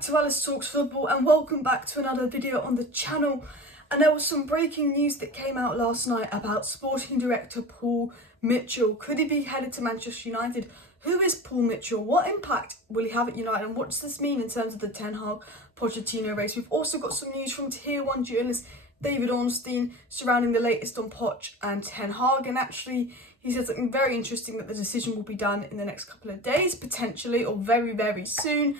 back to Alice Talks Football and welcome back to another video on the channel. And there was some breaking news that came out last night about sporting director Paul Mitchell. Could he be headed to Manchester United? Who is Paul Mitchell? What impact will he have at United? And what does this mean in terms of the Ten Hag Pochettino race? We've also got some news from Tier 1 journalist David Ornstein surrounding the latest on Poch and Ten Hag. And actually, he said something very interesting, that the decision will be done in the next couple of days, potentially, or very, very soon.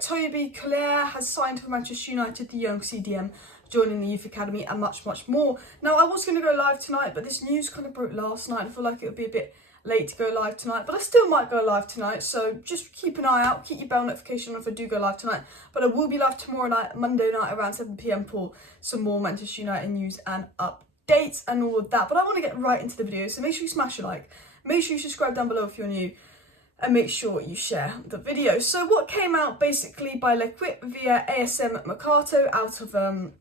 Toby Collier has signed for Manchester United, the young CDM, joining the youth academy, and much, much more. Now, I was going to go live tonight, but this news kind of broke last night. I feel like it would be a bit late to go live tonight, but I still might go live tonight, so just keep an eye out, keep your bell notification on if I do go live tonight. But I will be live tomorrow night, Monday night, around 7 PM for some more Manchester United news and updates and all of that. But I want to get right into the video, so make sure you smash a like, make sure you subscribe down below if you're new, and make sure you share the video. So what came out basically by L'Equipe via AS MONACO out of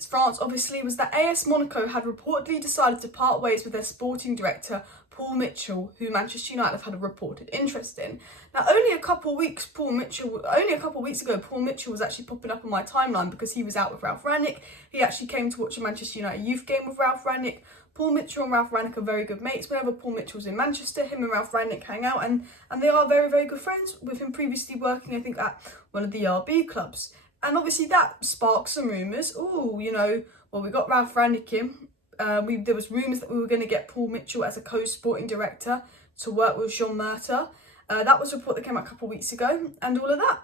France, obviously, was that AS Monaco had reportedly decided to part ways with their sporting director Paul Mitchell, who Manchester United have had a reported interest in. Now, only a couple of weeks ago, Paul Mitchell was actually popping up on my timeline because he was out with Ralf Rangnick. He actually came to watch a Manchester United youth game with Ralf Rangnick. Paul Mitchell and Ralf Rangnick are very good mates. Whenever Paul Mitchell's in Manchester, him and Ralf Rangnick hang out, and they are very, very good friends, with him previously working, I think, at one of the RB clubs. And obviously that sparked some rumours. Oh, we got Ralf Rangnick in. There was rumours that we were going to get Paul Mitchell as a co-sporting director to work with Jean Murta. That was a report that came out a couple of weeks ago, and all of that.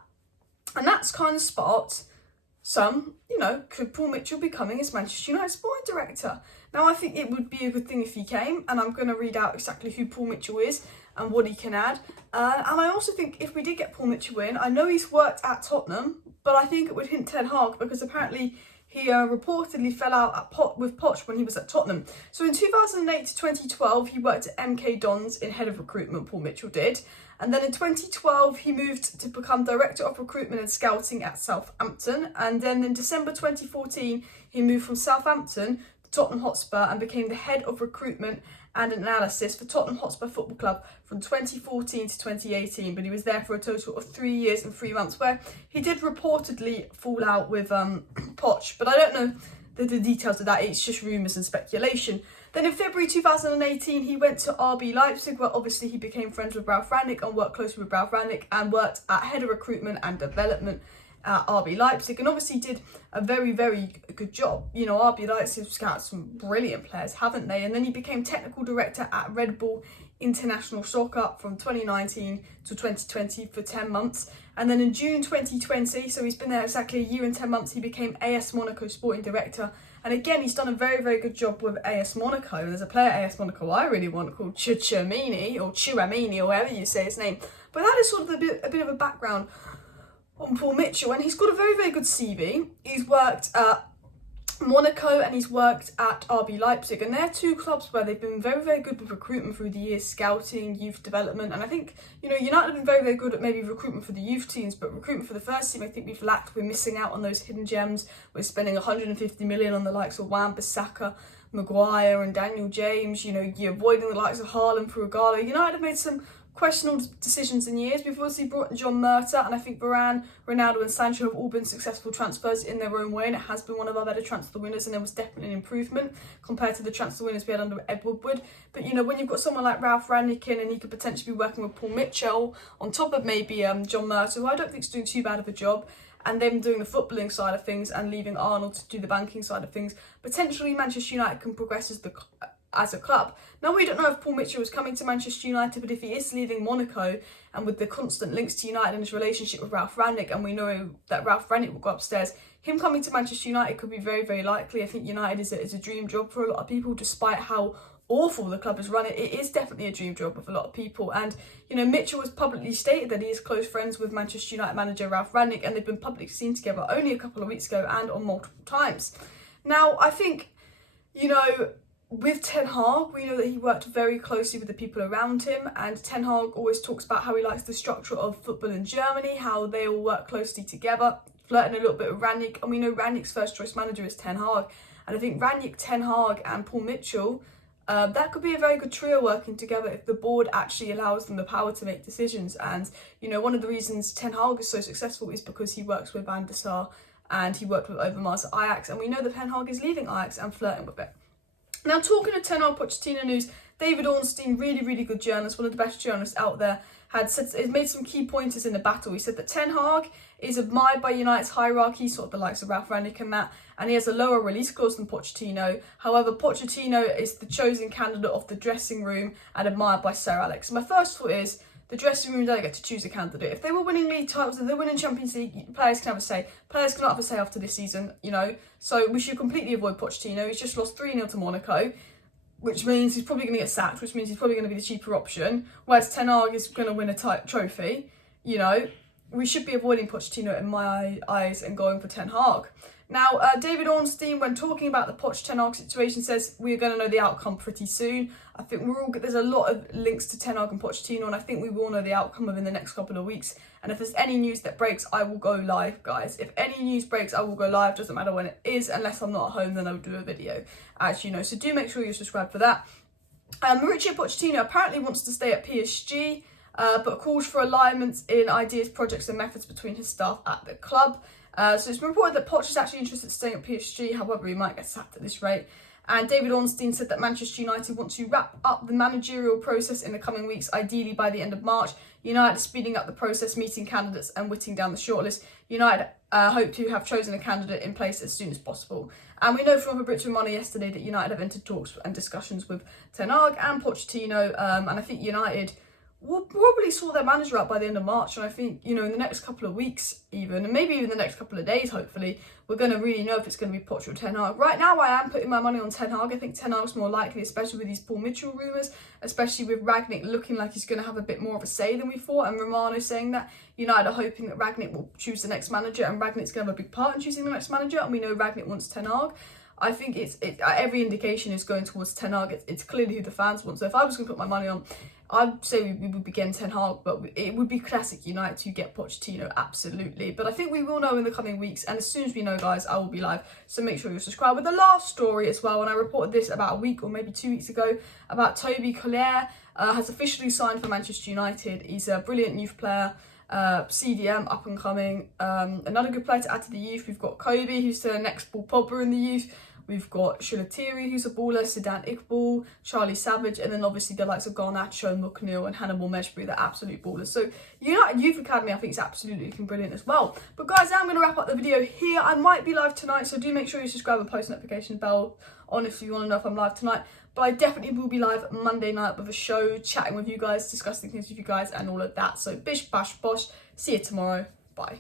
And that's kind of sparked some, could Paul Mitchell be coming as Manchester United sporting director? Now, I think it would be a good thing if he came, and I'm going to read out exactly who Paul Mitchell is and what he can add. And I also think if we did get Paul Mitchell in, I know he's worked at Tottenham, but I think it would hint Ten Hag, because apparently he reportedly fell out with Poch when he was at Tottenham. So in 2008 to 2012, he worked at MK Dons in head of recruitment, Paul Mitchell did. And then in 2012, he moved to become director of recruitment and scouting at Southampton. And then in December 2014, he moved from Southampton to Tottenham Hotspur and became the head of recruitment and analysis for Tottenham Hotspur Football Club from 2014 to 2018. But he was there for a total of 3 years and 3 months, where he did reportedly fall out with Poch. But I don't know the details of that. It's just rumours and speculation. Then in February 2018, he went to RB Leipzig, where obviously he became friends with Ralf Rangnick and worked closely with Ralf Rangnick, and worked at head of recruitment and development at RB Leipzig, and obviously did a very, very good job. RB Leipzig have scouted some brilliant players, haven't they? And then he became technical director at Red Bull International Soccer from 2019 to 2020 for 10 months. And then in June 2020, so he's been there exactly a year and 10 months, he became AS Monaco sporting director. And again, he's done a very, very good job with AS Monaco. There's a player at AS Monaco I really want called Chouamini, or however you say his name. But that is sort of a bit of a background on Paul Mitchell, and he's got a very, very good CV. He's worked at Monaco and he's worked at RB Leipzig, and they're two clubs where they've been very, very good with recruitment through the years, scouting, youth development. And I think, United have been very, very good at maybe recruitment for the youth teams, but recruitment for the first team, I think we've lacked. We're missing out on those hidden gems. We're spending 150 million on the likes of Wan-Bissaka, Maguire and Daniel James. You're avoiding the likes of Haaland for Igalo. United have made some questionable decisions in years. We've obviously brought in Jean Murta, and I think Varane, Ronaldo and Sancho have all been successful transfers in their own way, and it has been one of our better transfer winners, and there was definitely an improvement compared to the transfer winners we had under Ed Woodward. But when you've got someone like Ralf Rangnick in, and he could potentially be working with Paul Mitchell on top of maybe Jean Murta, who I don't think is doing too bad of a job, and them doing the footballing side of things and leaving Arnold to do the banking side of things, potentially Manchester United can progress as a club. Now, we don't know if Paul Mitchell is coming to Manchester United, but if he is leaving Monaco, and with the constant links to United and his relationship with Ralf Rangnick, and we know that Ralf Rangnick will go upstairs, him coming to Manchester United could be very, very likely. I think United is a dream job for a lot of people, despite how awful the club has run it. It is definitely a dream job with a lot of people. And Mitchell has publicly stated that he is close friends with Manchester United manager Ralf Rangnick, and they've been publicly seen together only a couple of weeks ago and on multiple times. Now, I think with Ten Hag, we know that he worked very closely with the people around him, and Ten Hag always talks about how he likes the structure of football in Germany, how they all work closely together, flirting a little bit with Rangnick, and we know Rangnick's first choice manager is Ten Hag. And I think Rangnick, Ten Hag and Paul Mitchell that could be a very good trio working together if the board actually allows them the power to make decisions. And, you know, one of the reasons Ten Hag is so successful is because he works with Van der Sar and he worked with Overmars at Ajax, and we know that Ten Hag is leaving Ajax and flirting with it. Now, talking of Ten Hag Pochettino news, David Ornstein, really good journalist, one of the best journalists out there, has made some key pointers in the battle. He said that Ten Hag is admired by United's hierarchy, sort of the likes of Ralph Rangnick and that, and he has a lower release clause than Pochettino. However, Pochettino is the chosen candidate of the dressing room and admired by Sir Alex. My first thought is, the dressing room don't get to choose a candidate. If they were winning league titles, if they're winning Champions League, players can have a say. Players cannot have a say after this season, you know. So we should completely avoid Pochettino. He's just lost 3-0 to Monaco, which means he's probably going to get sacked, which means he's probably going to be the cheaper option. Whereas Ten Hag is going to win a trophy, you know. We should be avoiding Pochettino in my eyes and going for Ten Hag. Now, David Ornstein, when talking about the Poch-Ten Hag situation, says we're going to know the outcome pretty soon. I think there's a lot of links to Ten Hag and Pochettino, and I think we will know the outcome within the next couple of weeks. And if there's any news that breaks, I will go live, guys. If any news breaks, I will go live. Doesn't matter when it is, unless I'm not at home, then I'll do a video, as you know. So do make sure you're subscribed for that. Mauricio Pochettino apparently wants to stay at PSG, but calls for alignments in ideas, projects and methods between his staff at the club. So it's been reported that Poch is actually interested in staying at PSG, however he might get sacked at this rate. And David Ornstein said that Manchester United want to wrap up the managerial process in the coming weeks, ideally by the end of March. United are speeding up the process, meeting candidates and whittling down the shortlist. United hope to have chosen a candidate in place as soon as possible. And we know from Fabrizio Romano yesterday that United have entered talks and discussions with Ten Hag and Pochettino, and I think United will probably sort their manager out by the end of March. And I think, you know, in the next couple of weeks even, and maybe even the next couple of days, hopefully, we're going to really know if it's going to be Poch or Ten Hag. Right now, I am putting my money on Ten Hag. I think Ten Hag's more likely, especially with these Paul Mitchell rumours, especially with Rangnick looking like he's going to have a bit more of a say than we thought, and Romano saying that United are hoping that Rangnick will choose the next manager, and Rangnick's going to have a big part in choosing the next manager, and we know Rangnick wants Ten Hag. I think every indication is going towards Ten Hag. It's clearly who the fans want. So if I was going to put my money on, I'd say we would be getting Ten Hag, but it would be classic United to get Pochettino, absolutely. But I think we will know in the coming weeks, and as soon as we know, guys, I will be live. So make sure you're subscribed. With the last story as well, and I reported this about a week or maybe 2 weeks ago, about Toby Collier, has officially signed for Manchester United. He's a brilliant youth player. CDM, up and coming. Another good player to add to the youth. We've got Kobe, who's the next Paul Pogba in the youth. We've got Shilatiri, who's a baller, Sedan Iqbal, Charlie Savage, and then obviously the likes of Garnacho, McNeil, and Hannibal Mejbri, they're absolute ballers. So United Youth Academy, I think, is absolutely looking brilliant as well. But guys, I'm going to wrap up the video here. I might be live tonight, so do make sure you subscribe and post notification bell on if you want to know if I'm live tonight. But I definitely will be live Monday night with a show, chatting with you guys, discussing things with you guys, and all of that. So bish, bash, bosh. See you tomorrow. Bye.